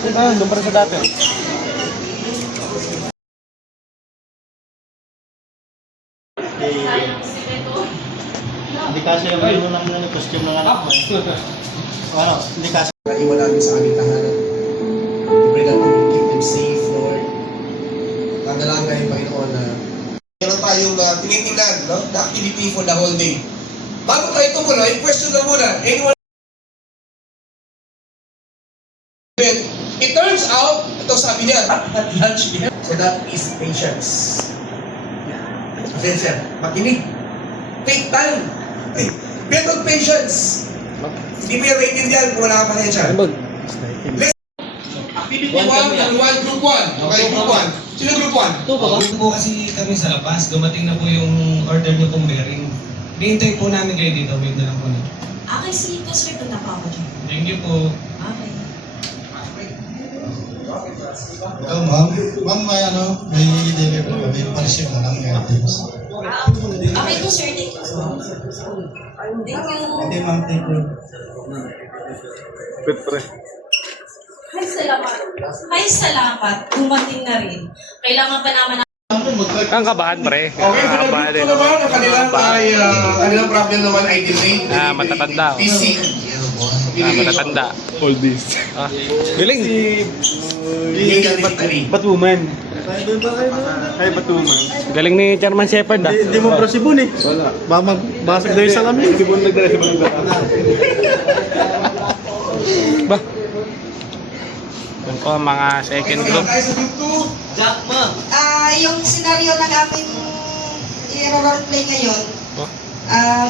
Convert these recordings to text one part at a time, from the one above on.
Doon pa rin sa dati. Hindi kasi yung ano namin ng costume ng anak mo. Ano, hindi kasi. Iwala din sa aming tahanan. Pray that you keep them safe, Lord. Dadalagan kayo, Panginoon, na meron tayong tinitingnan, no? The activity for the whole day. Bago tayo tumuloy, question na muna. Anyone? It turns out, ito sabi niya, at lunch niya. So that is patience. Pasensya, makinig. Take time. Build on patience. Hindi mo yan maintindihan kung wala ka pasensya. Activity 1 and 1, Group 1. Okay, Group 1. Sino Group 1? Ito po kasi kami sa labas. Dumating na po yung order niyo pong bearing. Hintay po namin kayo dito. Wait na lang po na. Okay, sige po sir. Punta pa ako dyan. Thank you po. Okay. Ma'am, may ano, may deliver po, may pa-receive na lang yung items. Okay po sir. Thank you. Thank you. Okay, ma'am, thank you. Ay, salamat. Ay, salamat. Dumating na rin. Kailangan pa naman Ang kabahan, pre. Okay, Kabahan ito naman, ang kanilang problem naman ay delayed. matatanda. PC. Matatanda. All this. Galing. Legal victory. Batuman. Ay, Batuman. Galing ni Chairman Shepherd, ah. Hindi mo pro Sibun eh. Wala. Basag daw yung salamin. Sibun nagdala, Sibun nagdala. Ba? Yun po ang mga second group. Tayo sa group 2. Jack Ma. Yung senaryo na namin i-roleplay ngayon,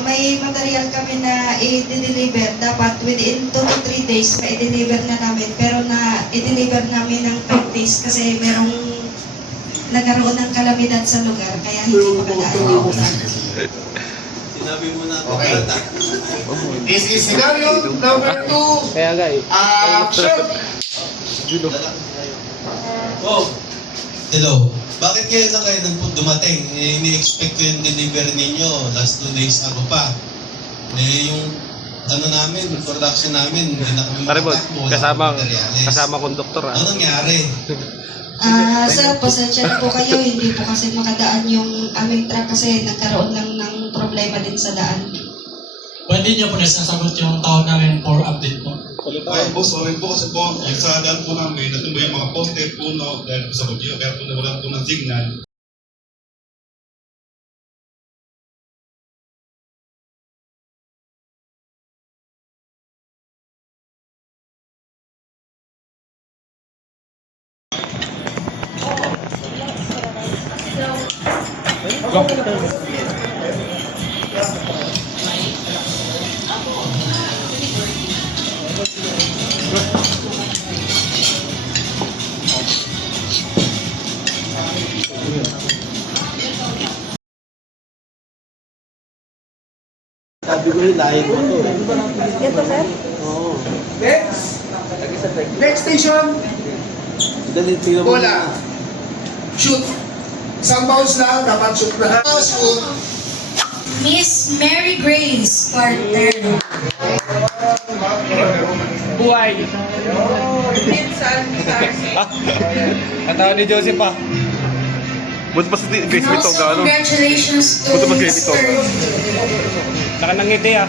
may material kami na i-deliver. Dapat within 2 to 3 days ma-deliver na namin. Pero i-deliver namin ng 5 days kasi merong nagkaroon ng kalamidad sa lugar. Kaya hindi makadaan. Okay. This is scenario number 2. Kaya guys. Action! Hello. Bakit kayo na kayo dumating? Ini-expect ko yung delivery ninyo. Last 2 days ago pa. Yung ano namin, production namin, hindi na kami Paribod, makatakbo. kasama konduktor, ah. Ano nangyari? Sir, pasensya na po kayo. Hindi po kasi makadaan yung aming truck kasi nagkaroon lang ng problema din sa daan. Pwede niyo po na sasagot yung tawag namin for update po. Ay, boss, sorry po kasi po, yung sa daan po namin, natumba yung mga poste, puno, dahil po sa bagyo, kaya po nawalan po ng signal. Sabi ko yung layo ko to. Yan po, sir? Oo. Next. Next station. Dali, tingnan mo. Bola. Shoot. Isang bounce lang, dapat shoot na. Shoot. Miss Mary Grace Carter. Buhay! Katawa ni Joseph, ah. Buti pa si Grace And also, congratulations to Buto ba si Mr. Naka nangiti, ah.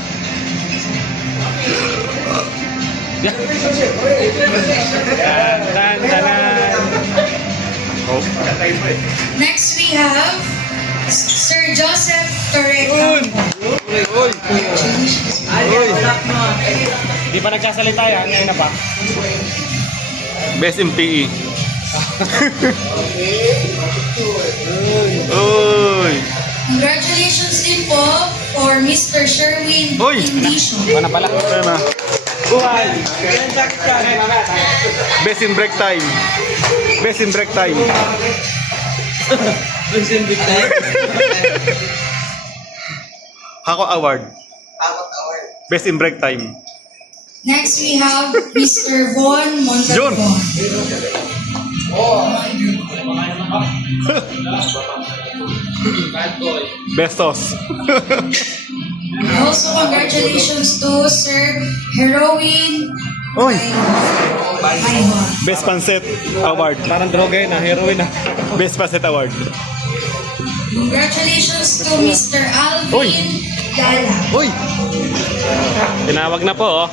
Tan, tanan. Oh. Next we have Sir Joseph Torreca. Uy! Di pa nagsasalita yan, ngayon na pa. Best MPE. Uy! Congratulations din po for Mr. Sherwin Uy! Indisio. Ano pala? Ayan na. Buhay! Best in break time. Best in break time. Best in big time. Hako Award. Best in break time. Next we have Mr. Von Jun! Montalbon. Bestos. Also congratulations to Sir Heroin Oy! Bayhon. Best Pancet Award. Parang droga yun heroin Best Pancet Award. Congratulations to Mr. Alvin Uy. Gala. Uy! Tinawag na po, oh.